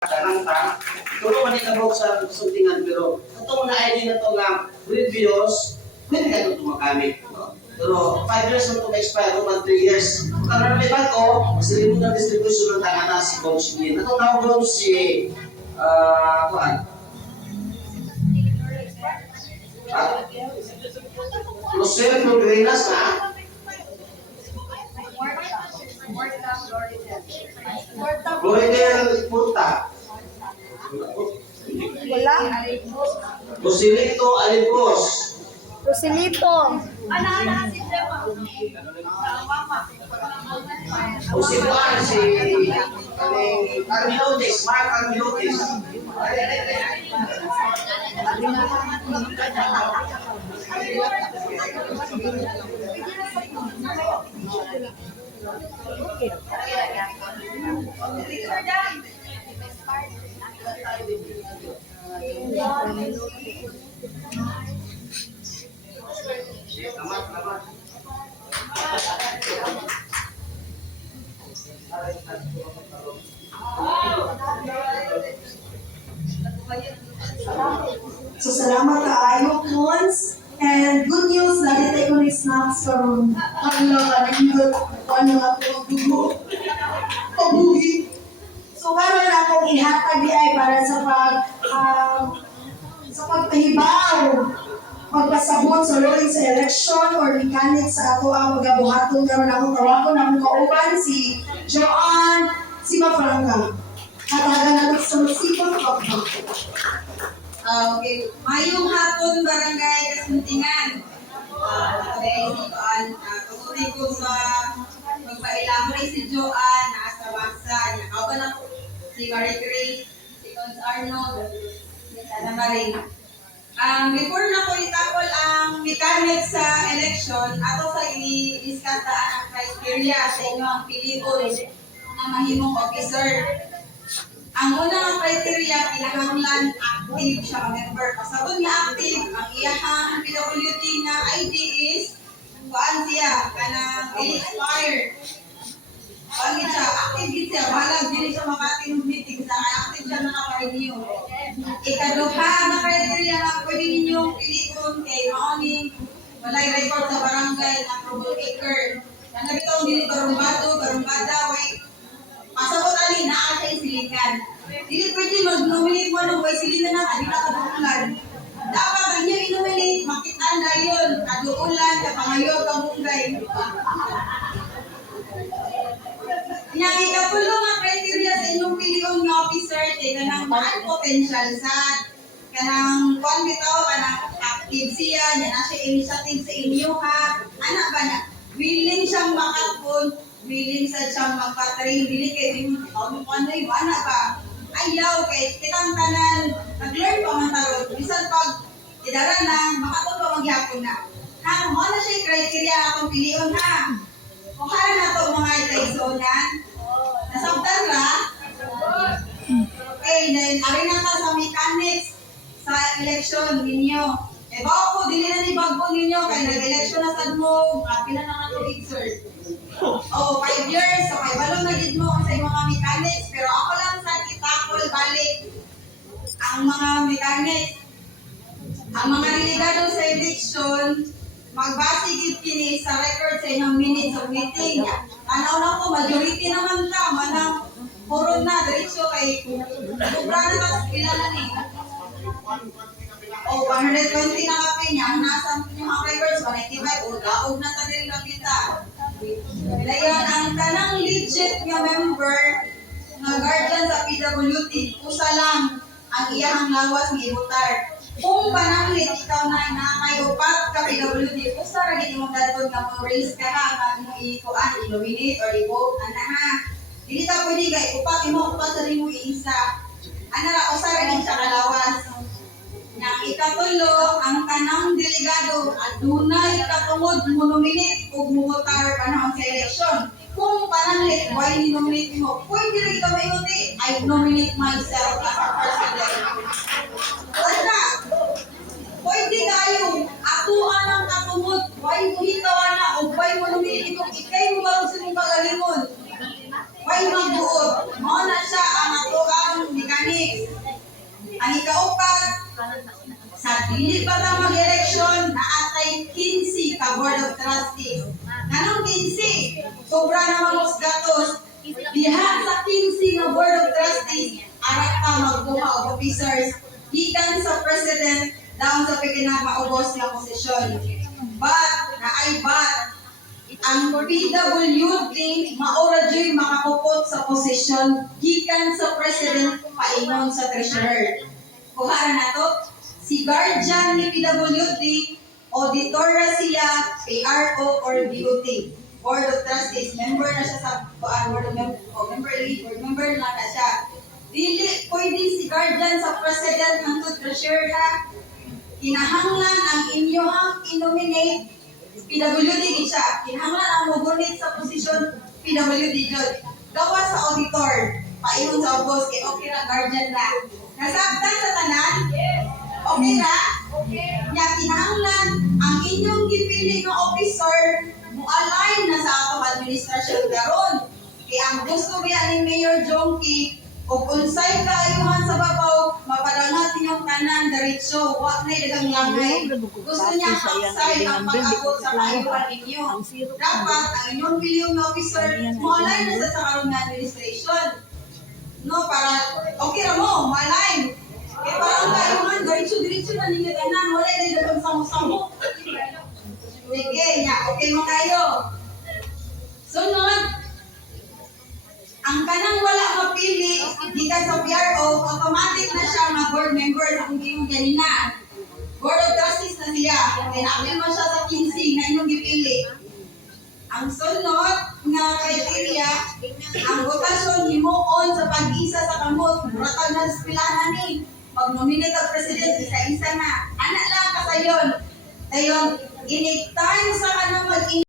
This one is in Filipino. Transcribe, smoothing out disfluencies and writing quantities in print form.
Karanta, turo man ikabok sa sultingan pero itong na ID na to nga reviews, pwede ka ito tumagamit. No? Pero 5 years na ito ma-expire, o 3 years. Kung na may bago, silimun ng distribution ng tangana si Bong Shigin. Itong tawag si, kuhan? Lucero Progrenas na? Loridel Purta. Wala. Rosilito Alipos. Rosilito. Usipuan si Carmilotes, Mark Carmilotes. So salamat kaayo Cons, and good news na dito ko ni snacks from Carlo Candido ano nga po dugo pabuhi. So karon akong ihatag di ay para sa pagpahibaw pagpasabot sa ruling sa election or mechanics sa ato ang magabuhaton karon akong tawagon akong kauban si Joanne Simafranca. Hatagan natin sa musipang kapag. Okay. Mayong hapon, Barangay Kasuntingan. Kamutin ko sa magpailang rin si Joanne, nasa basa. Nakawan ako si Marie Grace, si Cons Arnold, si Sana Marie. Before na ko itapol ang mechanics sa election, ato sa i-discussaan ang criteria sa inyong pilion na mahimong officer. Ang unang criteria, kinahanglan active siya member. Pasabot nga active, ang iyahang PWD na ID is kuan siya, kanang expired. Kuan siya, active din siya, balag din siya makatinong meeting sa active siya naka-renew. Ikaduha na criteria na pwede ninyong piliton kay maoning walay record sa barangay na troublemaker. Nang bitaw dili barumbada, way pasabot ali na ata isilingan. Dili pwede mag-nominate mo nung may silingan na adi na kaduulan. Dapat ang niya i-nominate, makitaan na yun, kaduulan, kapangayog, kamunggay. Yang ikapulo nga criteria sa inyong pilion nga officer, kay kanang maan potential sa kanang kuan bitaw, kanang active siya, yan na siya initiative sa inyo ha. Ana ba na? Willing siyang makapon, willing sa siyang magpa-train, willing kay di mo ano yung ana ba? Ayaw kay kitang tanan, nag-learn pa man tarot. Bisan pag idaran na, makapon pa maghapon na. Ha, mo na siya yung criteria akong pilion ha. Kuhaan na ito mga itaisonan. Nasabtan ra? Okay, then arin na ta sa mechanics sa election ninyo. Eh baka po, dili na ni bagpo ninyo, kaya nag-election na sad mo, pila na katulid sir. Oh, 5 years, so kay balong nagid mo sa mga mechanics, pero ako lang sa itakol balik ang mga mechanics. Ang mga delegado sa election, magbase gid kini sa record sa inyong minutes of meeting. Tanaw na ko, majority naman ta, manang puro na, diretso kay kubra na tas pila na ni. O, 120 na kape niya, ang nasa mga records, 195, o, daog na ta din nakita. Dayon, ang tanang legit nga member nga guardian sa PWD, usa lang ang iyang lawas ng ibutar. Kung pananglit ikaw na nakay upat ka PWD, usa ra gid imong dadon nga mo raise ka ha, kag mo ikuan, i-nominate or i-vote ana ha. Dili ta pwede kay upat imo upat sa nimo iisa. Ana ra usa ra gid sa kalawas. Nga ikatulo, ang tanang delegado adunay katungod mo nominate ug mo votar panahon sa eleksyon. Kung pananglit why ni nominate mo, pwede ra ikaw mayuti, I nominate myself as a president. Wala. Pwede kayo atuan ang katungod why mo hikaw na o why mo nominate kung ikay mo ba sa imong kagalingon. Why magbuot? Mao na siya ang atuang Ang ikaupat, sa dili pa ta mag-eleksyon, naatay 15 ka Board of Trustees. Nanong 15? Sobra naman os gatos. Diha sa 15 nga Board of Trustees, arak ka magbuha og officers gikan sa President down sa pinakamaubos nga posisyon. But, ang PWD maura dyo'y makakupot sa posisyon gikan sa President paingon sa Treasurer. Kuha na to, si guardian ni PWD, auditora siya, PRO or BOT, Board of Trustees, member na siya sa board member na siya. Dili pwede si guardian sa President ng Treasurer ha. Kinahanglan ang inyong i-nominate PWD din siya. Kinahanglan ang mugunit sa posisyon PWD jud. Gawa sa auditor. Paingon sa ubos kay okay ra guardian na. Nasabtan sa tanan? Okay ra? Nya kinahanglan ang inyong gipili nga officer mo-align na sa atong administrasyon karon. Kay ang gusto biya ni Mayor Jongki ug unsay kaayuhan sa babaw, mapadangat ninyong tanan diretso, wa na dagang langay. Gusto niya haksay ang pag-abot sa kaayuhan ninyo. Dapat ang inyong piliyong officer mo-align na sa karon nga administration. No, para okay ra mo, ma-align. Kaya parang kaayuhan, diretso na ninyo tanan, wala na dagang samo-samo. Sige, nya, okay mo kayo. Sunod, ang kanang wala mapili, gikan sa PRO, automatic na siya nga board member sa kung ginong ganina. Board of Trustees na siya. Kinapil mo siya sa 15 na inyong gipili. Ang sunod nga criteria, ang votasyon himuon sa pag-isa sa kamot, muratag na sa pilahan ni. Pag-nominate ang president, isa-isa na. Anak lang ka sayon. Dayon, anytime sa kanang mag